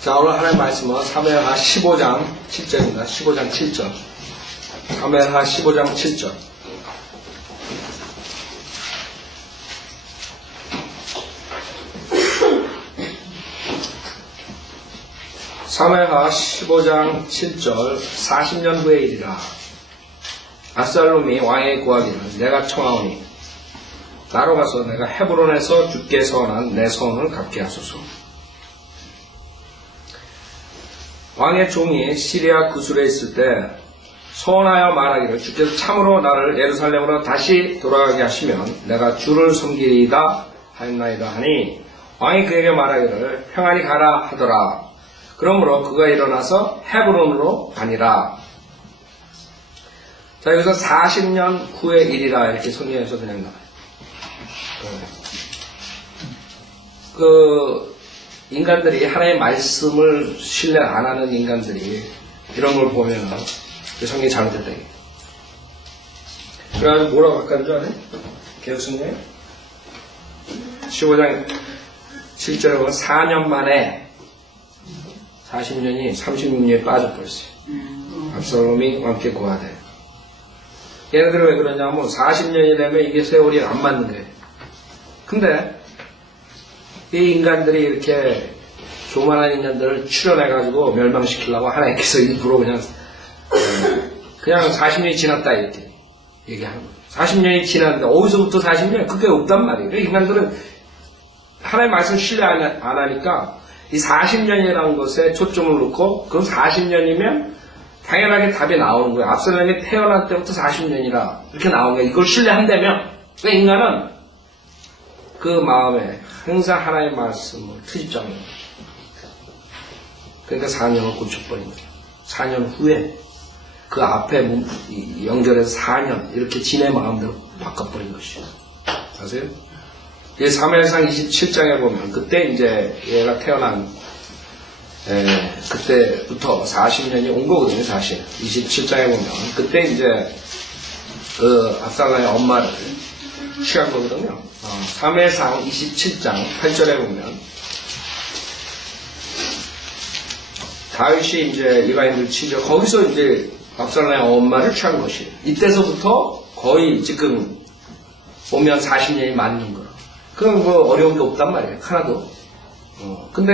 자, 오늘 하나님 말씀은 사무엘하 15장 7절입니다. 15장 7절. 사무엘하 15장 7절. 사무엘하 15장 7절. 40년 후의 일이라 압살롬이 왕에게 구하기를 내가 청하오니 나로 가서 내가 헤브론에서 주께 서원한 내 서원을 갚게 하소서. 왕의 종이 시리아 구술에 있을 때 서원하여 말하기를 주께서 참으로 나를 예루살렘으로 다시 돌아가게 하시면 내가 주를 섬기리이다 하였나이다 하니 왕이 그에게 말하기를 평안히 가라 하더라. 그러므로 그가 일어나서 헤브론으로 가니라. 자, 여기서 40년 후의 일이라 이렇게 성경에서 그냥 나와요. 인간들이 하나님의 말씀을 신뢰 안 하는 인간들이 이런 걸 보면 성경이 잘못됐다. 그래가지고 뭐라고 바꾼 줄 아네? 개혁성경에 15장 7절에 보면 4년 만에 40년이 36년에 빠져버렸어요. 압살롬이 왕께 고하되. 얘네들은 왜 그러냐면 40년이 되면 이게 세월이 안 맞는 거예요. 근데 이 인간들이 이렇게 조만한 인간들을 출현해가지고 멸망시키려고 하나님께서 일부러 그냥 40년이 지났다 이렇게 얘기하는 거예요. 40년이 지났는데 어디서부터 40년? 그게 없단 말이에요. 인간들은 하나님의 말씀 신뢰 안 하니까 이 40년이라는 것에 초점을 놓고 그럼 40년이면 당연하게 답이 나오는 거예요. 압살롬이 태어날 때부터 40년이라 이렇게 나오는 거예요. 이걸 신뢰한다면 왜 인간은 그 마음에 항상 하나님의 말씀을 트집잡는 거예요. 그러니까 4년을 고쳐버린 거예요. 4년 후에 그 앞에 연결해서 4년 이렇게 지네 마음대로 바꿔버린 것이죠. 아세요? 사무엘상 27장에 보면 그때 이제 얘가 태어난 그때부터 40년이 온 거거든요. 사실 27장에 보면 그때 이제 그 압살롬의 엄마를 취한 거거든요. 사무엘상 27장 8절에 보면 다윗이 이제 이방인들 치죠. 거기서 이제 압살롬의 엄마를 취한 것이에요. 이때서부터 거의 지금 보면 40년이 맞는 거예요. 그건 뭐 어려운 게 없단 말이에요. 하나도. 근데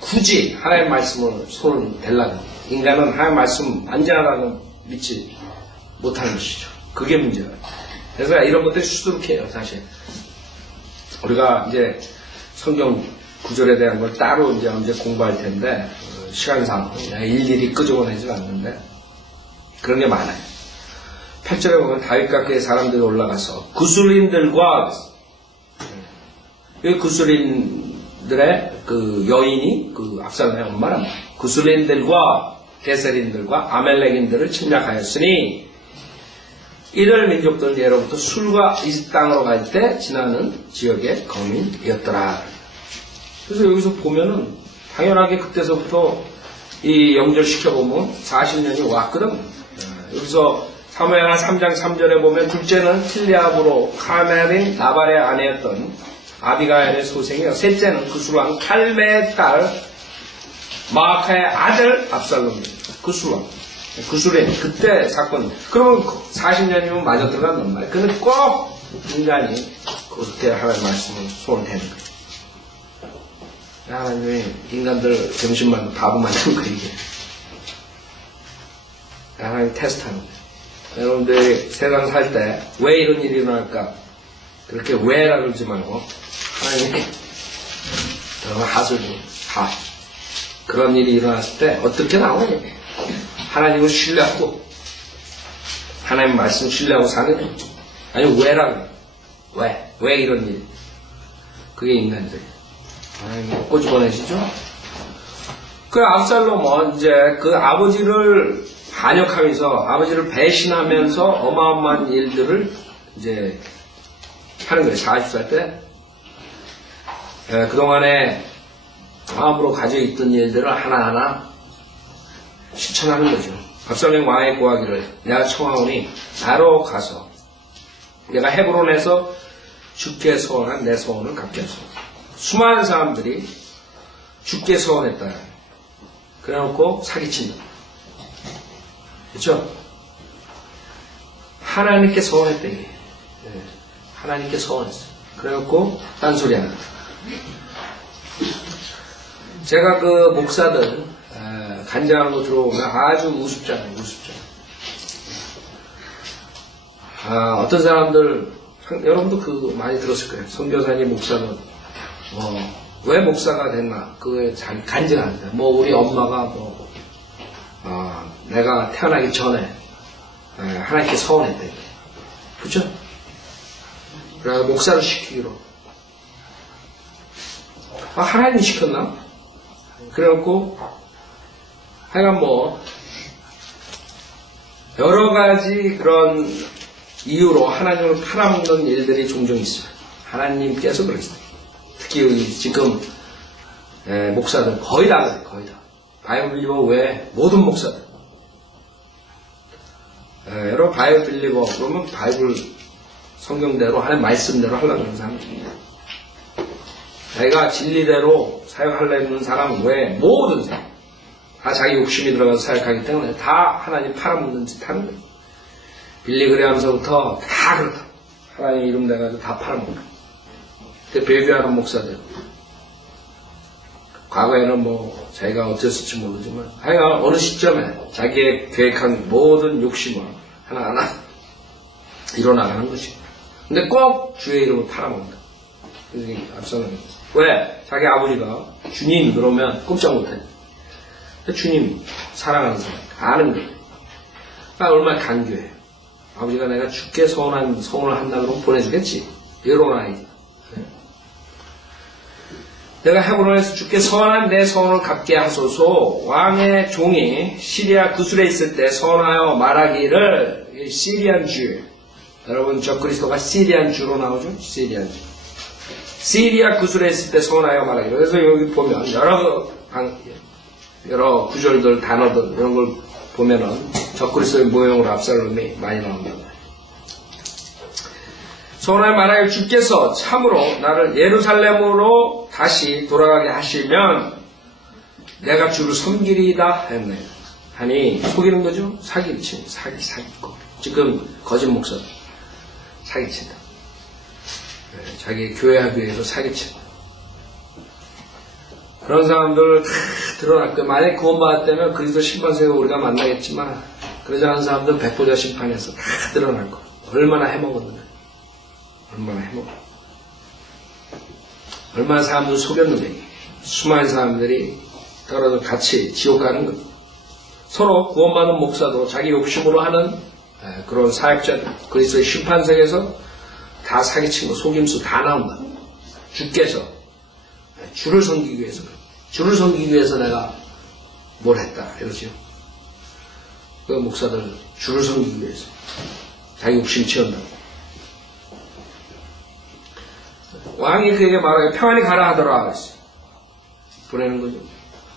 굳이 하나님의 말씀을 손을 댈라는 인간은 하나님의 말씀 안전하다는 믿지 못하는 것이죠. 그게 문제예요. 그래서 이런 것들이 수두룩해요. 사실 우리가 이제 성경 구절에 대한 걸 따로 이제 언제 공부할 텐데 시간상 일일이 끄집어내지 않는데 그런 게 많아요. 8절에 보면 다윗과 그의 사람들이 올라가서 구술인들과 이 구술인들의 그 여인이 그 압살롬의 엄마란 말이에요. 구술인들과 게셀인들과 아멜렉인들을 침략하였으니 이들 민족들은 예로부터 술과 이 땅으로 갈 때 지나는 지역의 거민이었더라. 그래서 여기서 보면은 당연하게 그때서부터 이 연결시켜보면 40년이 왔거든. 여기서 사무엘하 3장 3절에 보면 둘째는 킬레압으로 카멜인 나발의 아내였던 아비가엘의 소생이요. 셋째는 구술왕 칼메의 딸 마아카의 아들 압살롬입니다. 구술왕. 구술인 그때 사건. 그러면 40년이면 맞아 들어간단 말이에요. 근데 꼭 인간이 그렇게 하나님 말씀을 손을 대는 거예요. 하나님이 인간들 점심만 밥을 만드는 거예요. 이게. 하나님 테스트하는 거예요. 여러분들이 세상 살 때 왜 이런 일이 일어날까? 그렇게 왜라 그러지 말고 하나님이 하소리 다 그런 일이 일어났을 때 어떻게 나오냐? 하나님을 신뢰하고 하나님 말씀 신뢰하고 사는 아니 왜라고 왜 이런 일? 그게 인간들이 하나님이 꼬집어내시죠? 그 압살롬은 이제 그 아버지를 반역하면서 아버지를 배신하면서 어마어마한 일들을 이제 하는 거예요. 40살 때 그동안에 마음으로 가지고 있던 일들을 하나하나 실천하는 거죠. 압살롬이 왕에게 구하기를 내가 청하오니 나로 가서 내가 헤브론에서 주께 소원한 내 소원을 갚게 하소서. 수많은 사람들이 죽게 서원했다. 그래놓고 사기친다. 그렇죠? 하나님께 서원했다. 이게. 하나님께 서원했어. 그래놓고 딴소리 안 한다. 제가 그 목사들 간증하는 거 들어오면 아주 우습잖아요. 우습잖아요. 어떤 사람들 여러분도 그 많이 들었을 거예요. 선교사님 목사는 왜 목사가 됐나 그거에 잘 간증합니다. 뭐 우리 엄마가 내가 태어나기 전에 하나님께 서원했대. 그쵸? 그래서 목사를 시키기로. 하나님이 시켰나? 그래갖고 하여간 뭐 여러 가지 그런 이유로 하나님을 팔아먹는 일들이 종종 있어요. 하나님께서 그러셨어요. 특히 지금 목사들 거의 다 그래요. 거의 다. 바이블 빌리버 외에 모든 목사들. 여러분 바이블 빌리버 그러면 바이블 성경대로 하나님 말씀대로 하려고 하는 사람입니다. 자기가 진리대로 사역하려는 사람 외에 모든 사람 다 자기 욕심이 들어가서 사역하기 때문에 다 하나님 팔아먹는 짓 하는 거예요. 빌리그레함서부터 다 그렇다. 하나님 이름 내가지고 다 팔아먹는. 배교하는 목사들. 과거에는 뭐 자기가 어땠을지 모르지만 하여간 어느 시점에 자기의 계획한 모든 욕심을 하나하나 일어나가는 것입니다. 근데 꼭 주의 이름을 팔아먹는다. 그래서 앞서는 왜? 자기 아버지가 주님 그러면 꼼짝 못해. 주님 사랑하는 사람 아는 거예요. 얼마나 간교해요. 아버지가 내가 죽게 서운한 소원을 한다 그러면 보내주겠지. 이런 아이. 내가 헤브론에서 죽게 서원한 내 소원을 갚게 하소서. 왕의 종이 시리아 구술에 있을 때 서원하여 말하기를 시리안 주. 여러분 저 그리스도가 시리안 주로 나오죠? 시리안 주. 시리아 구술에 있을 때 서원하여 말하기를. 그래서 여기 보면 여러 구절들 단어들 이런 걸 보면은 적그리스도의 모형으로 압살롬이 많이 나옵니다. 서원하여 말하기를 주께서 참으로 나를 예루살렘으로 다시 돌아가게 하시면 내가 주를 섬기리이다 했네. 하니 속이는 거죠. 사기친 사기꾼. 지금 거짓 목사 사기친다. 자기 교회 하기 위해서 사기친다. 그런 사람들 다 드러날 거예요. 만약에 구원받았다면 그리스도 심판석에 우리가 만나겠지만 그러지 않은 사람들 백보자 심판에서 다 드러날 거예요. 얼마나 해먹었는가. 얼마나 해먹었는가. 얼마나 사람들 속였는가. 수많은 사람들이 떨어져 같이 지옥 가는 거예요. 서로 구원받은 목사도 자기 욕심으로 하는 그런 사역자들 그리스도의 심판석에서 다 사기친 거 속임수 다 나온다. 주께서 주를 섬기기 위해서 주를 섬기기 위해서 내가 뭘 했다 이러죠. 그 목사들 주를 섬기기 위해서 자기 욕심 채운다. 왕이 그에게 말하기를 평안히 가라 하더라 그랬어요. 보내는 거죠.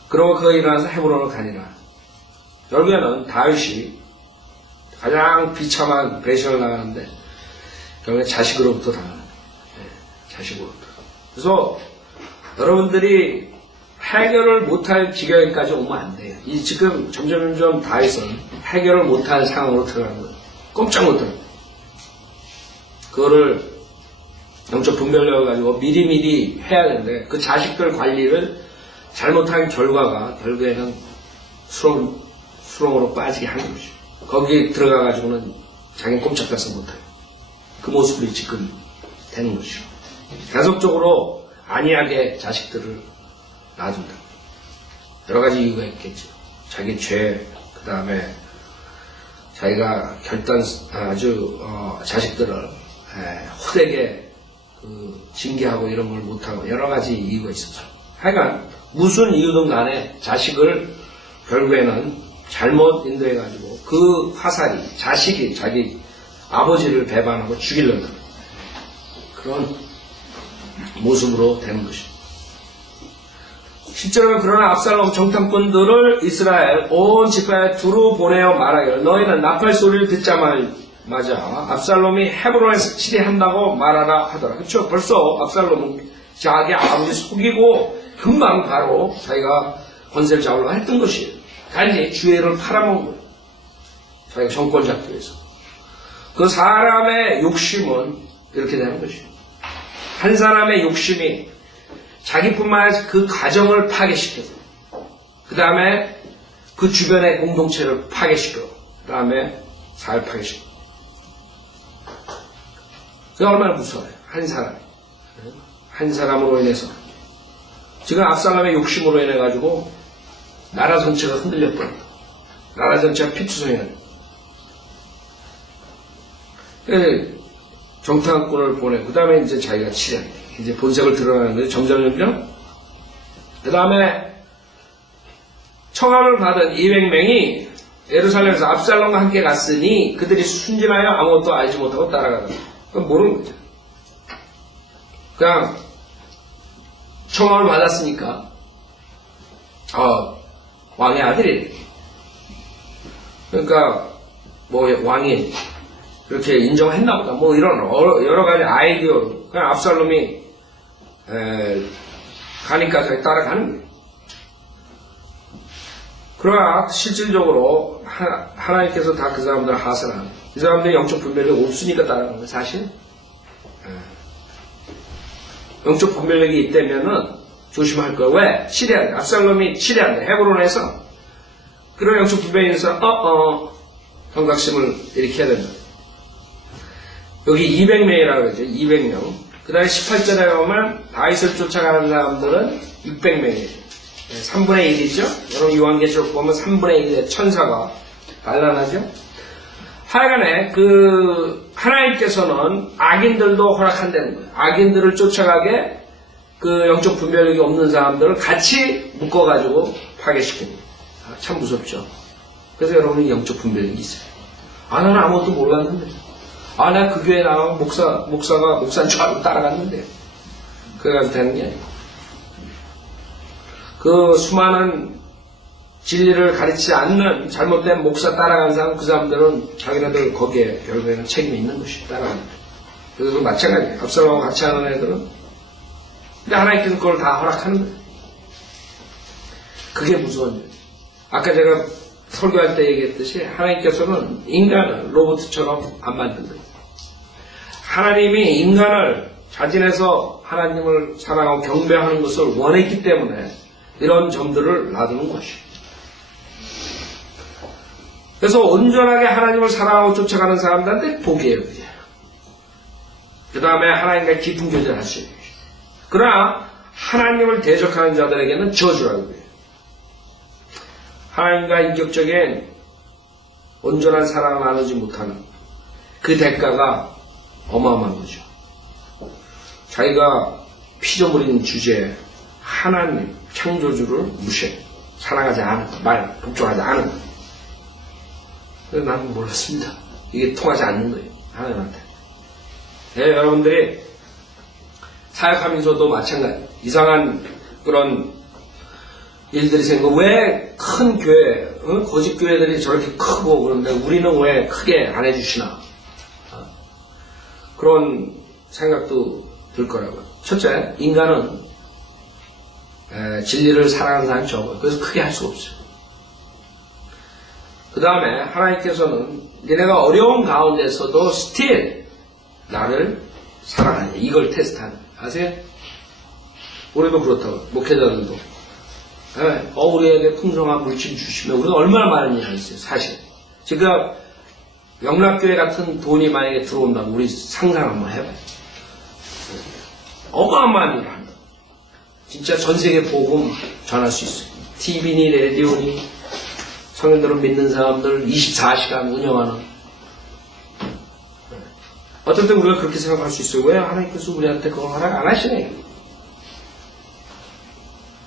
그러고 그가 일어나서 헤브론을 가니라. 결국에는 다윗이 가장 비참한 배신을 당하는데 결국에 자식으로부터 당하는 거예요. 자식으로부터. 그래서 여러분들이 해결을 못할 지경까지 오면 안 돼요. 이 지금 점점 다윗은 해결을 못할 상황으로 들어가는 거예요. 꼼짝 못 들어가요. 그거를 영적 분별력을 가지고 미리미리 해야 되는데 그 자식들 관리를 잘못한 결과가 결국에는 수렁으로 빠지게 하는 거죠. 거기에 들어가가지고는 자기는 꼼짝달싹 못해요. 그 모습이 지금 되는 것이죠. 계속적으로 안이하게 자식들을 놔둔다. 여러 가지 이유가 있겠죠. 자기 죄, 그 다음에 자기가 자식들을 호되게 징계하고 이런 걸 못하고 여러 가지 이유가 있었죠. 하여간 무슨 이유든 간에 자식을 결국에는 잘못 인도해가지고 그 화살이 자식이 자기 아버지를 배반하고 죽이려는 그런 모습으로 되는 것입니다. 실제로 그러나 압살롬 정탐꾼들을 이스라엘 온 지파에 두루 보내어 말하기를 너희는 나팔 소리를 듣자마자 압살롬이 헤브론에서 치리한다고 말하라 하더라. 그렇죠? 벌써 압살롬은 자기 아버지 속이고 금방 바로 자기가 권세를 잡으려고 했던 것이에요. 단지 주의를 팔아먹은 거예요. 자기가 정권 잡기 위해서. 그 사람의 욕심은 이렇게 되는 것이에요. 한 사람의 욕심이 자기뿐만 아니라 그 가정을 파괴시켜서 그 다음에 그 주변의 공동체를 파괴시켜 그 다음에 사회 파괴시켜. 그게 얼마나 무서워요. 한 사람으로 인해서 지금 압살롬의 욕심으로 인해 가지고 나라 전체가 흔들려 버려. 나라 전체가 피투성이는. 정탐꾼을 보내. 그 다음에 이제 자기가 치료해. 이제 본색을 드러나는 거예요. 점점점점. 그 다음에 청함을 받은 200명이 예루살렘에서 압살롬과 함께 갔으니 그들이 순진하여 아무것도 알지 못하고 따라가더라. 그건 모르는 거죠. 그냥 청함을 받았으니까 왕의 아들이 그러니까 뭐 왕이 그렇게 인정했나 보다. 뭐 이런 여러 가지 아이디어. 그냥 압살롬이 가니까 저기 따라가는 거예요. 그러나 실질적으로 하나님께서 다 그 사람들을 하사하는 이 사람들이 영적 분별력이 없으니까 따라가는 거예요. 사실 영적 분별력이 있다면은 조심할 거예요. 왜? 치레한다. 압살롬이 치레한다. 헤브론에서 그런 영적 분별력이 있어서 경각심을 일으켜야 된다. 여기 200명이라고 그러죠. 200명. 그 다음에 18절에 보면 다윗을 쫓아가는 사람들은 600명이에요. 3분의 1이죠. 여러분 요한계시록 보면 3분의 1의 천사가 반란하죠. 하여간에 하나님께서는 악인들도 허락한다는 거예요. 악인들을 쫓아가게 그 영적 분별력이 없는 사람들을 같이 묶어가지고 파괴시킵니다. 참 무섭죠. 그래서 여러분이 영적 분별력이 있어요. 나는 아무것도 몰랐는데. 내가 그 교회 나가면 목사가 목사인 줄 알고 따라갔는데. 그래가지고 되는 게 아니에요. 그 수많은 진리를 가르치지 않는 잘못된 목사 따라간 사람, 그 사람들은 자기네들 거기에 결국에는 책임이 있는 것이 따라갑니다. 그래서 마찬가지예요. 압살롬하고 같이 하는 애들은. 근데 하나님께서 그걸 다 허락하는 거예요. 그게 무서운 일이에요. 아까 제가 설교할 때 얘기했듯이 하나님께서는 인간을 로봇처럼 안 만든 거예요. 하나님이 인간을 자진해서 하나님을 사랑하고 경배하는 것을 원했기 때문에 이런 점들을 놔두는 것이에요. 그래서 온전하게 하나님을 사랑하고 쫓아가는 사람들한테 복이에요. 그 다음에 하나님과 깊은 교제를 할 수 있는 것이에요. 그러나 하나님을 대적하는 자들에게는 저주라고 해요. 하나님과 인격적인 온전한 사랑을 나누지 못하는 그 대가가 어마어마한 거죠. 자기가 피조물인 주제에 하나님, 창조주를 무시해. 사랑하지 않은, 복종하지 않은. 그래서 나는 몰랐습니다. 이게 통하지 않는 거예요. 하나님한테. 네, 여러분들이 사역하면서도 마찬가지. 이상한 그런 일들이 생기고, 왜 큰 교회, 거짓 교회들이 저렇게 크고 그런데 우리는 왜 크게 안 해주시나. 그런 생각도 들 거라고요. 첫째, 인간은 진리를 사랑하는 사람이 적어요. 그래서 크게 할 수가 없어요. 그 다음에 하나님께서는 니네가 어려운 가운데서도 스틸 나를 사랑하냐. 이걸 테스트하는 거예요. 아세요? 우리도 그렇다고. 목회자들도. 우리에게 풍성한 물질 주시면 우리가 얼마나 많은 일을 했어요. 사실. 지금 영락교회 같은 돈이 만약에 들어온다면 우리 상상 한번 해봐요. 어마어마한 일을 한다. 진짜 전 세계 복음 전할 수 있어요. TV니 라디오니 성인들을 믿는 사람들 24시간 운영하는. 어떨 때 우리가 그렇게 생각할 수 있어요. 왜 하나님께서 우리한테 그걸 허락 안 하시네.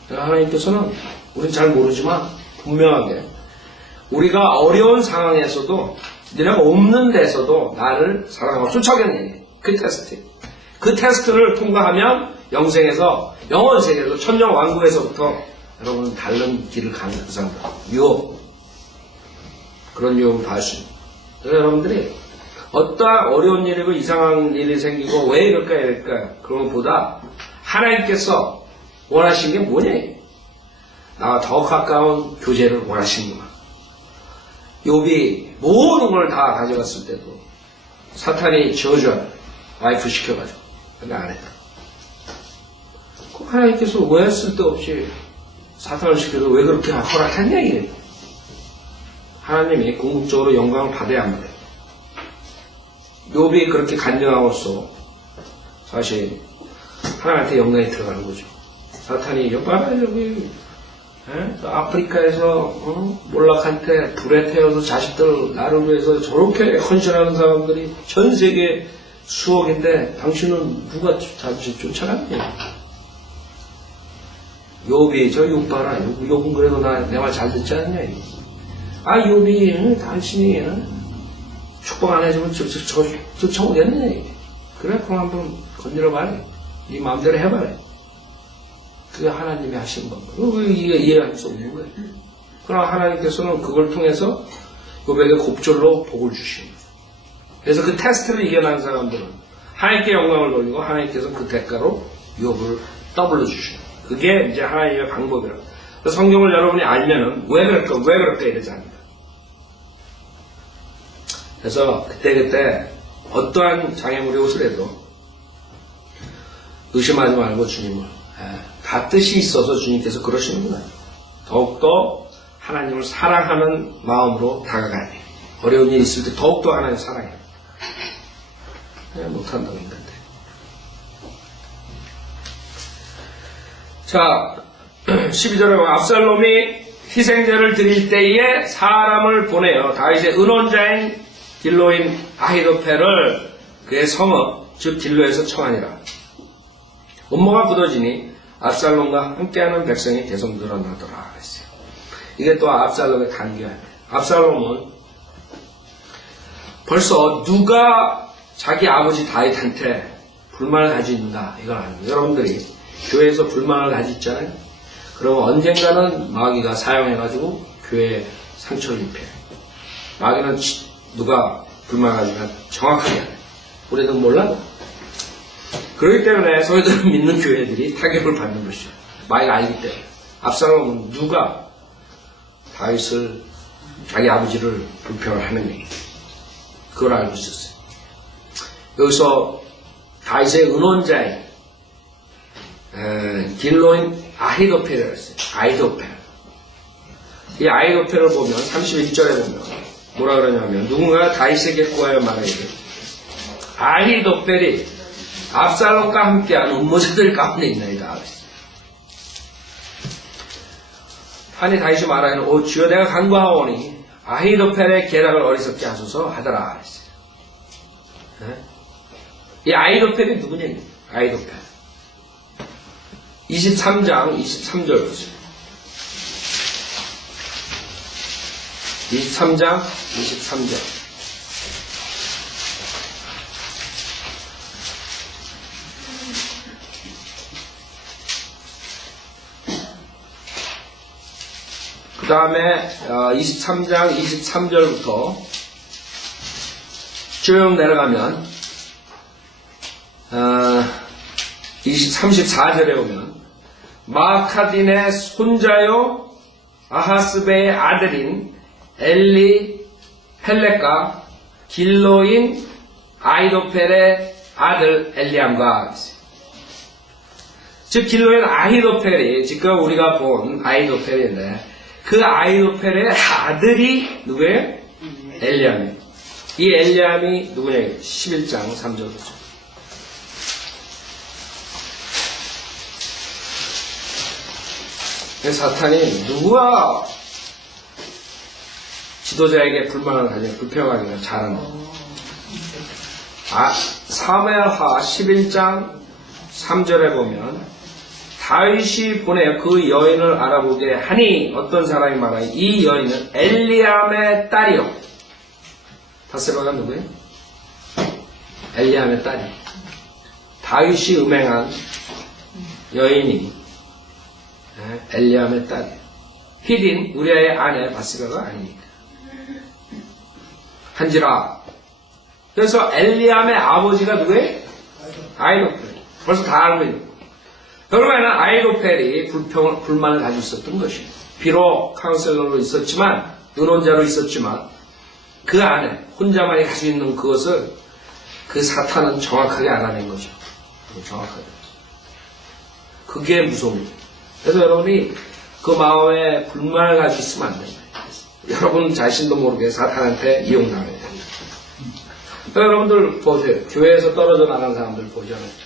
하나님께서는 우리는 잘 모르지만 분명하게 우리가 어려운 상황에서도 너네가 없는 데서도 나를 사랑하고 쫓아가는 그 테스트. 그 테스트를 통과하면 영생에서 영원 세계에서 천년 왕국에서부터 여러분은 다른 길을 가는 그 사람들. 유혹. 그런 유혹을 다 할 수 있는. 그래서 여러분들이 어떠한 어려운 일이고 이상한 일이 생기고 왜 이럴까 그런 것보다 하나님께서 원하신 게 뭐냐? 나와 더 가까운 교제를 원하시는구나. 욥이 모든 걸 다 가져갔을 때도 사탄이 저주하라. 와이프 시켜가지고. 근데 안 했다. 하나님께서 왜 쓸데없이 사탄을 시켜서 왜 그렇게 허락했냐 이게. 하나님이 궁극적으로 영광을 받아야 합니다. 욥이 그렇게 간증함으로써 사실 하나님한테 영광이 들어가는 거죠. 사탄이 봐라 여기 아프리카에서 몰락한테 불에 태워서 자식들 나를 위해서 저렇게 헌신하는 사람들이 전 세계 수억인데 당신은 누가 잠시 쫓아갔냐? 욥이 저 욥 봐라. 욥은 그래도 내 말 잘 듣지 않냐? 아 욥이 당신이 축복 안 해주면 쫓아오겠네. 그래 그럼 한번 건드려봐라. 네 마음대로 해봐라. 그게 하나님이 하신 겁니다. 이게 이해할 수 없는 거예요. 그러나 하나님께서는 그걸 통해서 욥에게 곱절로 복을 주십니다. 그래서 그 테스트를 이겨낸 사람들은 하나님께 영광을 돌리고 하나님께서 그 대가로 욥을 더블로 주십니다. 그게 이제 하나님의 방법이라고. 성경을 여러분이 알면은 왜 그럴까 이러지 않는다. 그래서 그때그때 어떠한 장애물이 오더라도 의심하지 말고 주님을 다 뜻이 있어서 주님께서 그러시는구나. 더욱더 하나님을 사랑하는 마음으로 다가가야 돼요. 어려운 일이 있을 때 더욱더 하나님을 사랑해요. 못한다고 인간들. 자 12절에 압살롬이 희생제를 드릴 때에 사람을 보내어 다윗의 은혼자인 길로인 아히도펠을 그의 성읍 즉 길로에서 청하니라. 음모가 굳어지니 압살롬과 함께하는 백성이 계속 늘어나더라 그랬어요. 이게 또 압살롬의 단계입니다. 압살롬은 벌써 누가 자기 아버지 다윗한테 불만을 가지고 있는가 이걸 아닙니다. 여러분들이 교회에서 불만을 가지고 있잖아요. 그러면 언젠가는 마귀가 사용해가지고 교회에 상처를 입혀요. 마귀는 누가 불만을 가지면 정확하게 하네. 우리는 몰라. 그렇기 때문에 소유들을 믿는 교회들이 타격을 받는 것이죠. 마귀가 알기 때문에. 압살롬은 누가 다윗을 자기 아버지를 불평을 하느냐 그걸 알고 있었어요. 여기서 다윗의 은혼자인 길로인 아히도펠이라고 했어요. 아히도펠. 이 아히도펠을 보면 31절에 보면 뭐라 그러냐면 누군가 다윗에게 구하여 말하기를 아히도펠이 압살롬과 함께한 음모자들 가운데 있나이다. 아니 다윗이 말하기를 주여 내가 간구하오니 아히도펠의 계략을 어리석게 하소서 하더라. 이 아히도펠이 누구냐? 아히도펠. 23장 23절 보세요. 23장 23절. 그 다음에 23장 23절부터 쭉 내려가면 34절에 오면 마카딘의 손자요 아하스베의 아들인 엘리 펠렉과 길로인 아히도펠의 아들 엘리암과 즉 길로인 아히도펠이 지금 우리가 본 아히도펠인데 그 아히도펠의 아들이 누구예요? 엘리암이에요. 이 엘리암이 누구냐? 11장 3절부터 사탄이 누가 지도자에게 불만을 가지고 불평하기가 잘하는 사무엘하 11장 3절에 보면 다윗이 보내 그 여인을 알아보게 하니 어떤 사람이 말하니 이 여인은 엘리암의 딸이요. 바세바가 누구예요? 엘리암의 딸이. 다윗이 음행한 여인이 엘리암의 딸이에요. 히딘 우리아의 아내 바세바가 아니니까. 한지라. 그래서 엘리암의 아버지가 누구예요? 아히도펠. 벌써 다 알고 있는 거예요. 결국에는 아이도펠이 불만을 가지고 있었던 것이에요. 비록 카운셀러로 있었지만, 은혼자로 있었지만, 그 안에 혼자만이 가지고 있는 그것을 그 사탄은 정확하게 알아낸 거죠. 정확하게. 그게 무서운 거예요. 그래서 여러분이 그 마음에 불만을 가지고 있으면 안 됩니다. 여러분 자신도 모르게 사탄한테 이용당해야 됩니다. 여러분들 보세요. 교회에서 떨어져 나간 사람들 보잖아요.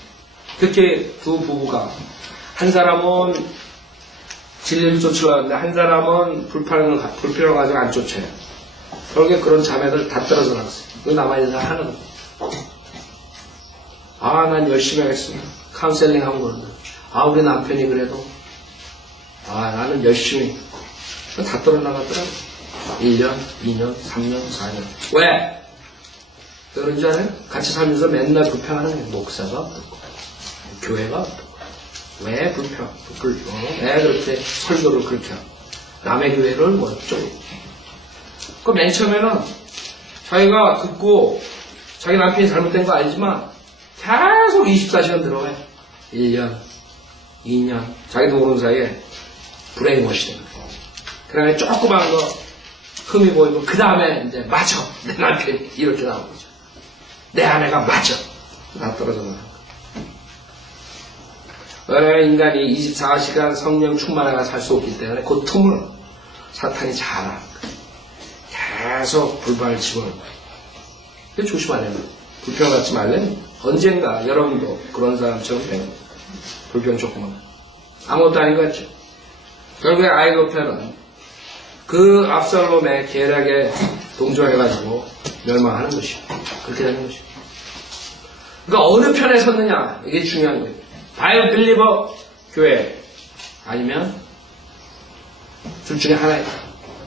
특히 두 부부가 한 사람은 진리를 쫓으려는데 한 사람은 불편을 가지고 안 쫓아요. 결국에 그런 자매들 다 떨어져 나갔어요. 그 남아있는 사람 하나도. 아, 난 열심히 하겠습니다. 카운셀링 하고 그러는데. 아, 우리 남편이 그래도. 아, 나는 열심히. 다 떨어져 나갔더라고. 1년, 2년, 3년, 4년. 왜? 그런 줄 알아요? 같이 살면서 맨날 불평하는 게 목사가 어떻고, 교회가 어떻고. 왜 불평? 왜 그렇게 설교를 그렇게 하고. 남의 교회를 뭐 어쩌고. 그 맨 처음에는 자기가 듣고 자기 남편이 잘못된 거 알지만 계속 24시간 들어가요. 1년, 2년, 자기도 모르는 사이에 브레인워시 됩니다. 그 다음에 조그만 거 흠이 보이고 그 다음에 이제 맞아. 내 남편이 이렇게 나오는 거죠. 내 아내가 맞아. 다 떨어져 나가는 거예요. 왜냐하면 인간이 24시간 성령 충만하게 살 수 없기 때문에 그 틈을 사탄이 잘 알아요. 계속 불만을 집어넣는 거예요. 조심하려면 불평 갖지 말려면 언젠가 여러분도 그런 사람처럼 되는 거예요. 불평 조금만. 아무것도 아닌 것 같죠. 결국에 아이도펠은 그 압살롬의 계략에 동조해가지고 멸망하는 것이요. 그렇게 되는 것이요. 그러니까 어느 편에 섰느냐 이게 중요한 거예요. 바이오 빌리버 교회 아니면 둘 중에 하나예요.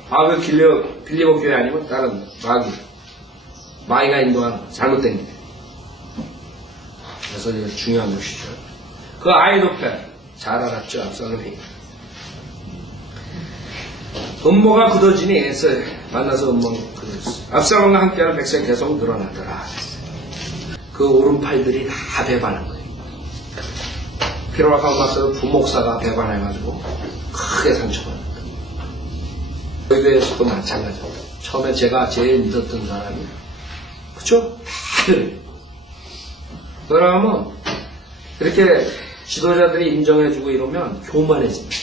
바이오 빌리버 교회 아니면 다른 마귀가 인도하는 잘못된 게. 그래서 이게 중요한 것이죠. 그 아이도펠 잘 알았죠. 압살롬이. 음모가 굳어지니 해서 만나서 음모가 굳어졌어요. 압살롬과 함께하는 백성이 계속 늘어나더라. 그 오른팔들이 다 배반한 거예요. 피로락하고 맞서 부목사가 배반해가지고 크게 상처받았다. 저희 교회에서도 마찬가지입니다. 처음에 제가 제일 믿었던 사람이 그쵸? 다 그래요. 그러면 이렇게 지도자들이 인정해주고 이러면 교만해집니다.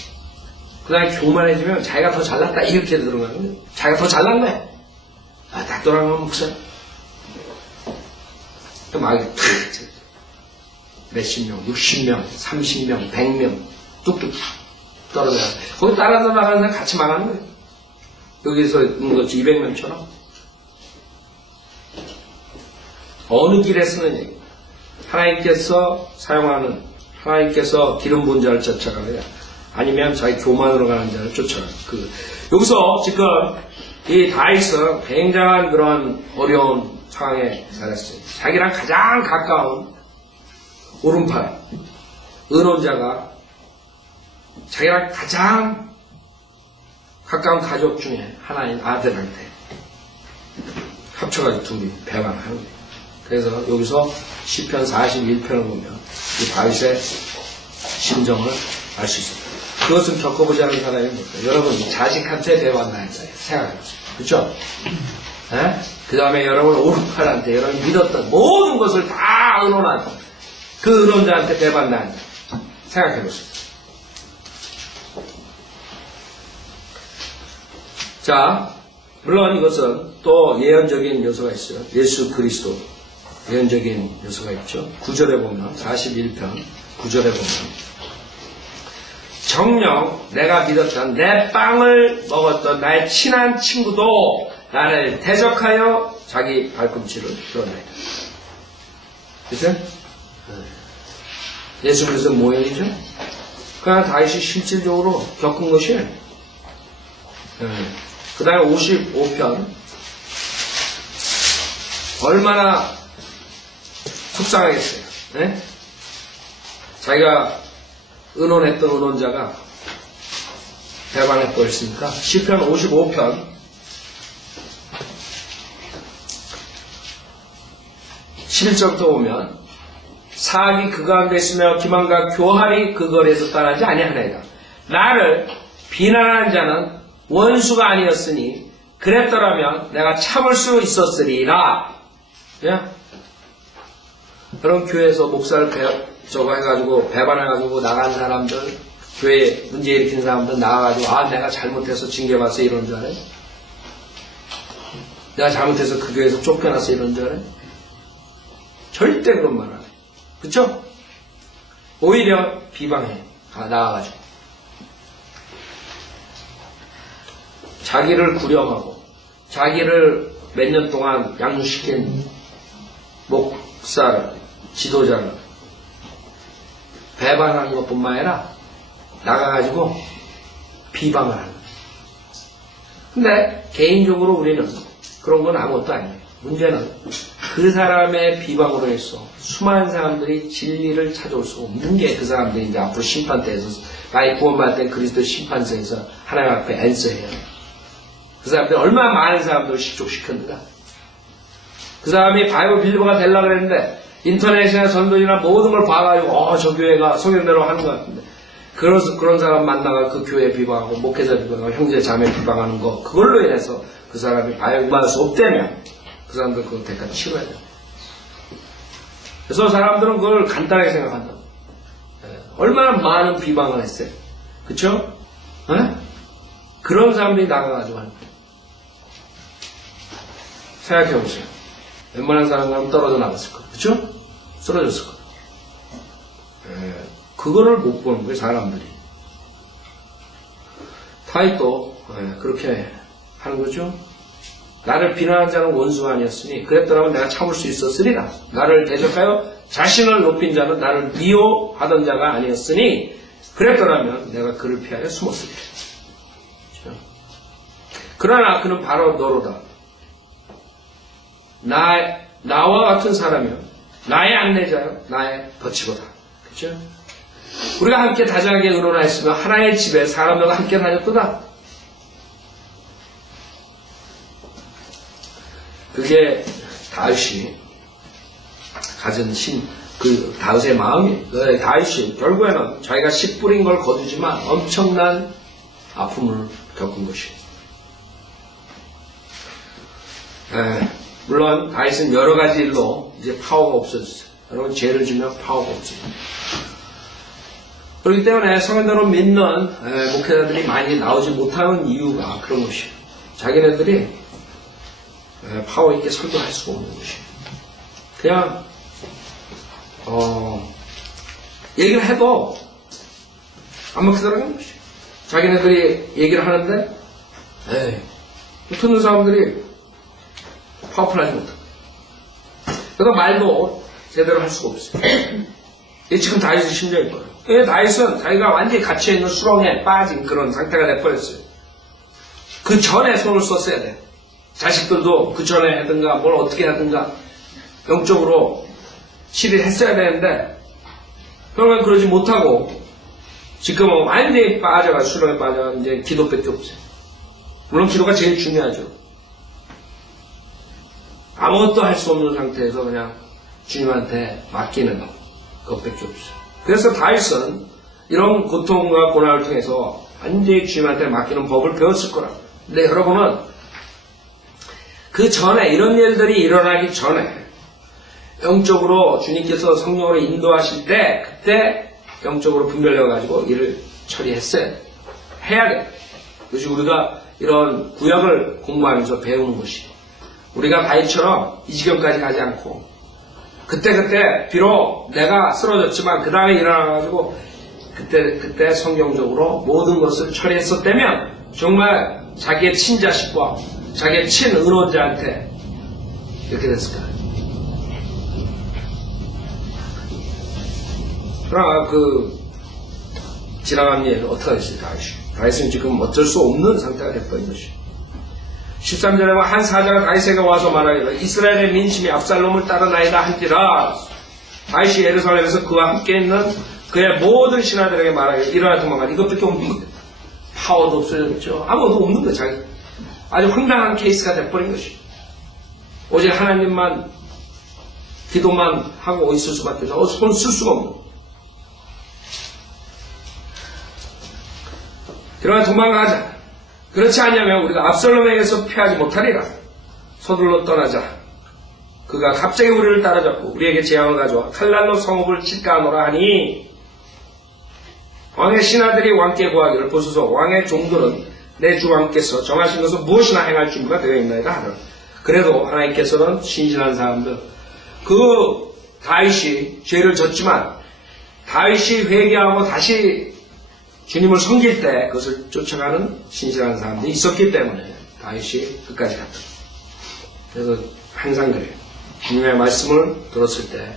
그 다음에 교만해지면 자기가 더 잘났다 이렇게 들어가는 거예요. 자기가 더 잘난 거야. 아, 딱 돌아가면 목사. 막 몇십 명, 60명, 30명, 100명 뚝뚝 떨어져요. 거기 따라서 나가는 사람 같이 망하는 거예요. 여기서 있는 것이 200명처럼. 어느 길에 쓰느냐. 하나님께서 사용하는, 하나님께서 기름 부은 자를 쫓아가느냐. 아니면 자기 교만으로 가는 자를 쫓아가는. 여기서 지금 이 다윗은 굉장한 그런 어려운 상황에 살았어요. 자기랑 가장 가까운 오른팔, 은혼자가 자기랑 가장 가까운 가족 중에 하나인 아들한테 합쳐가지고 둘이 배반하는 거예요. 그래서 여기서 시편 41편을 보면 이 다윗의 심정을 알 수 있습니다. 그것은 겪어보지 않은 사람이 뭘까요? 여러분 자식한테 배반당한 거예요. 생각해보세요. 그렇죠? 그 다음에 여러분 오른팔한테 여러분이 믿었던 모든 것을 다 의논한 그 의논자한테 배반당한 거예요. 생각해보세요. 자, 물론 이것은 또 예언적인 요소가 있어요. 예수 그리스도 예언적인 요소가 있죠. 9절에 보면 41편 9절에 보면 정녕 내가 믿었던 내 빵을 먹었던 나의 친한 친구도 나를 대적하여 자기 발꿈치를 드러내요. 그죠? 예수 그리스도 모형이죠. 그러나 다윗이 실질적으로 겪은 것이 그 다음에 55편 얼마나 속상하겠어요. 네? 자기가 의논했던 의논자가 배반해버렸으니까 시편 55편 11절부터 보면 사악이 그 가운데 있으며 기만과 교활이 그 거리에서 떠나지 아니하나이다. 나를 비난하는 자는 원수가 아니었으니 그랬더라면 내가 참을 수 있었으리라. 예? 그럼 교회에서 목사를 저거 해가지고 배반해가지고 나간 사람들, 교회 문제 일으킨 사람들 나가가지고 내가 잘못해서 징계받아서 이런 줄 알아요? 내가 잘못해서 그 교회에서 쫓겨나서 이런 줄 알아요? 절대 그런 말 안 해요. 그쵸? 오히려 비방해. 나와가지고. 자기를 구령하고, 자기를 몇 년 동안 양육시킨 목사를, 지도자를 배반하는 것뿐만 아니라 나가가지고 비방을 하는 거예요. 근데 개인적으로 우리는 그런 건 아무것도 아니에요. 문제는 그 사람의 비방으로 해서 수많은 사람들이 진리를 찾아올 수 없는 게 그 사람들이 이제 앞으로 심판대에서 나의 구원받을 때 그리스도 심판대에서 하나님 앞에 앤서해요. 그 사람들이 얼마나 많은 사람들을 식족시켰는가. 그 사람이 바이블 빌리버가 되려고 그랬는데 인터넷이나 전도이나 모든 걸 봐가지고 저 교회가 소견대로 하는 것 같은데 그런 사람 만나가 그 교회 비방하고 목회자 비방하고 형제 자매 비방하는 거 그걸로 인해서 그 사람이 바이블 받을 수 없다면 그 사람들 그거 대가 치러야 돼요. 그래서 사람들은 그걸 간단하게 생각한다. 얼마나 많은 비방을 했어요. 그쵸? 그런 사람들이 나가가지고 하는 거예요. 생각해보세요. 웬만한 사람과는 떨어져 나갔을 거예요. 그쵸? 쓰러졌을 거예요. 그거를 못 보는 거예요, 사람들이. 타이도 그렇게 하는 거죠. 나를 비난한 자는 원수가 아니었으니 그랬더라면 내가 참을 수 있었으리라. 나를 대적하여 자신을 높인 자는 나를 미워하던 자가 아니었으니 그랬더라면 내가 그를 피하여 숨었으리라. 그러나 그는 바로 너로다. 나와 같은 사람이요. 나의 안내자요. 나의 거치고다. 그렇죠? 우리가 함께 다정하게 의논하였으며 하나의 집에 사람들과 함께 다녔도다. 그게 다윗이 가진 그 다윗의 마음이 다윗이 결국에는 자기가 씨 뿌린 걸 거두지만 엄청난 아픔을 겪은 것이에요. 물론 다윗은 여러 가지 일로 이제 파워가 없어졌어요. 여러분 죄를 지면 파워가 없어요. 그렇기 때문에 성현대로 믿는 목회자들이 많이 나오지 못하는 이유가 그런 것이에요. 자기네들이 파워 있게 설교할 수가 없는 것이에요. 그냥 얘기를 해도 안 먹히더라는 것이에요. 자기네들이 얘기를 하는데 듣는 사람들이 파워풀하지 못하고 그래서 말도 제대로 할 수가 없어요. 이게 지금 다윗의 심정일 거예요. 다윗은 자기가 완전히 갇혀있는 수렁에 빠진 그런 상태가 돼버렸어요. 그 전에 손을 썼어야 돼. 자식들도 그 전에 하든가 뭘 어떻게 하든가 영적으로 치료를 했어야 되는데 그러면 그러지 못하고 지금은 완전히 빠져가 수렁에 빠져가 이제 기도밖에 없어요. 물론 기도가 제일 중요하죠. 아무것도 할 수 없는 상태에서 그냥 주님한테 맡기는 것밖에 없어요. 그래서 다윗은 이런 고통과 고난을 통해서 완전히 주님한테 맡기는 법을 배웠을 거라. 근데 여러분은 그 전에 이런 일들이 일어나기 전에 영적으로 주님께서 성령으로 인도하실 때 그때 영적으로 분별해가지고 일을 처리했어야 돼. 해야 돼. 그것이 우리가 이런 구역을 공부하면서 배우는 것이에요. 우리가 다윗처럼 이 지경까지 가지 않고 그때 비록 내가 쓰러졌지만 그 다음에 일어나가지고 그때 성경적으로 모든 것을 처리했었다면 정말 자기의 친자식과 자기의 친은혼자한테 이렇게 됐을 거예요. 그러나 지나간 일 어떻게 하겠어요, 다윗은 지금 어쩔 수 없는 상태가 됐던 것이에요. 13절에 보면 한 사자가 다윗에게 와서 말하기를 이스라엘의 민심이 압살롬을 따르나이다 한지라. 다윗이 예루살렘에서 그와 함께 있는 그의 모든 신하들에게 말하기를 일어나 도망가라. 이것밖에 없는 거예요. 파워도 없어졌죠. 아무것도 없는 거예요. 자기 아주 황당한 케이스가 돼버린 것이에요. 오직 하나님만 기도만 하고 있을 수밖에 없어. 손 쓸 수가 없는. 그러나 도망가자. 그렇지 않냐면 우리가 압살롬에게서 피하지 못하리라. 서둘러 떠나자. 그가 갑자기 우리를 따라잡고 우리에게 재앙을 가져와 칼날로 성읍을 칠까 하노라 하니 왕의 신하들이 왕께 구하기를 보소서 왕의 종들은 내 주 왕께서 정하신 것은 무엇이나 행할 준비가 되어 있나이다 하더라. 그래도 하나님께서는 신실한 사람들 그 다윗이 죄를 졌지만 다윗이 회개하고 다시 주님을 섬길 때 그것을 쫓아가는 신실한 사람들이 있었기 때문에 다윗이 끝까지 갔다. 그래서 항상 그래요. 주님의 말씀을 들었을 때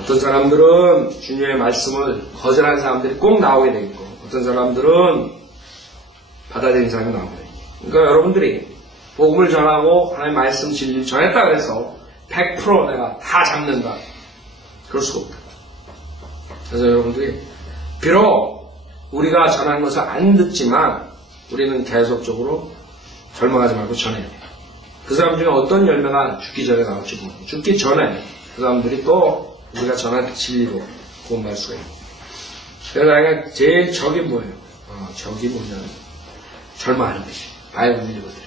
어떤 사람들은 주님의 말씀을 거절한 사람들이 꼭 나오게 되어 있고 어떤 사람들은 받아들인 사람이 나오게 되어 있고 그러니까 여러분들이 복음을 전하고 하나님의 말씀 진리를 전했다 그래서 100% 내가 다 잡는다. 그럴 수가 없다. 그래서 여러분들이 비록 우리가 전하는 것을 안 듣지만 우리는 계속적으로 절망하지 말고 전해야 돼요. 그 사람 중에 어떤 열매가 죽기 전에 나올지 모르고 죽기 전에 그 사람들이 또 우리가 전할 진리로 구원받을 수가 있고 그래서 제일 적이 뭐예요? 적이 뭐냐면 절망하는 것이 바이블 밀리거든요.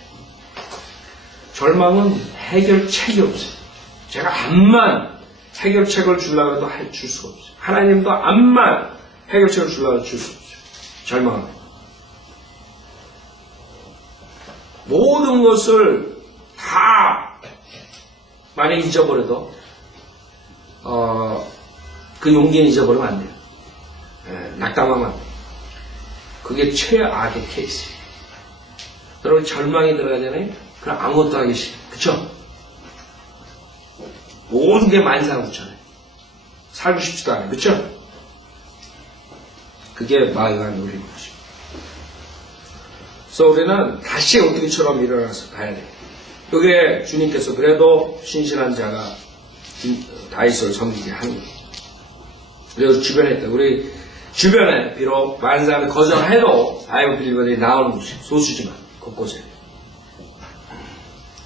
절망은 해결책이 없어요. 제가 암만 해결책을 주려고 해도 줄 수가 없어요. 하나님도 암만 해결책을 주려고 해도 줄 수 없어요. 절망합니다. 모든 것을 다 많이 잊어버려도 그 용기는 잊어버리면 안 돼요. 낙담하면 안 돼요. 그게 최악의 케이스예요. 여러분 절망이 들어가잖아요. 그럼 아무것도 하기 싫어요. 그쵸? 모든 게 만사하고잖아요. 살고 싶지도 않아요. 그쵸? 그게 마귀가 노리는 것입니다. 그래서 우리는 다시 어떻게처럼 일어나서 가야 돼요. 그게 주님께서 그래도 신실한 자가 다윗을 섬기게 하는 거예요. 그리고 주변에 우리 주변에 비록 많은 사람이 거절해도 바이블 빌리버들이 나오는 곳이 소수지만 곳곳에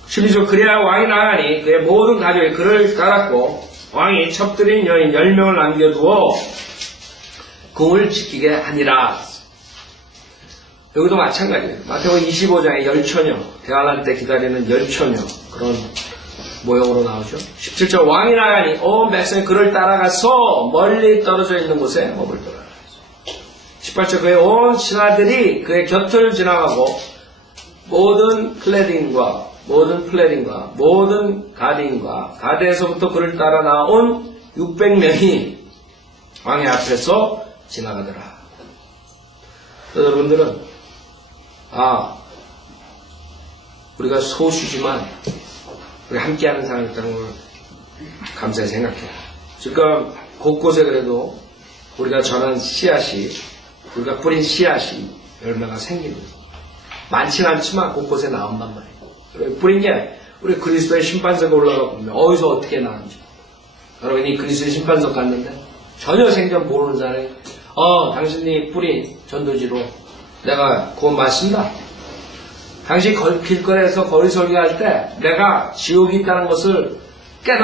12절 그래야 왕이 나가니 그의 모든 가족이 그를 따랐고 왕이 첩들인 여인 10명을 남겨두어 궁을 지키게 하니라. 여기도 마찬가지예요. 마태복음 25장에 열처녀, 대환란 때 기다리는 열처녀 그런 모형으로 나오죠. 17절 왕이 나가니 온 백성이 그를 따라가서 멀리 떨어져 있는 곳에 머물더라. 18절 그의 온 신하들이 그의 곁을 지나가고 모든 플레딩과 모든 가딩과 가드에서부터 그를 따라 나온 600명이 왕의 앞에서 지나가더라. 여러분들은 우리가 소수지만 우리 함께하는 사람이 있다는 걸 감사히 생각해요. 지금 곳곳에 그래도 우리가 전한 씨앗이 우리가 뿌린 씨앗이 열매가 생기는 거예요. 많지는 않지만 곳곳에 나온단 말이에요. 뿌린 게 우리 그리스도의 심판석에 올라가 보면 어디서 어떻게 나왔는지 여러분이 그리스도의 심판석 갔는데 전혀 생전 모르는 사람이 당신이 뿌린 전도지로 내가 구원 받습니다. 당신 길거리에서 거리 설교할 때 내가 지옥이 있다는 것을 깨달았습니다.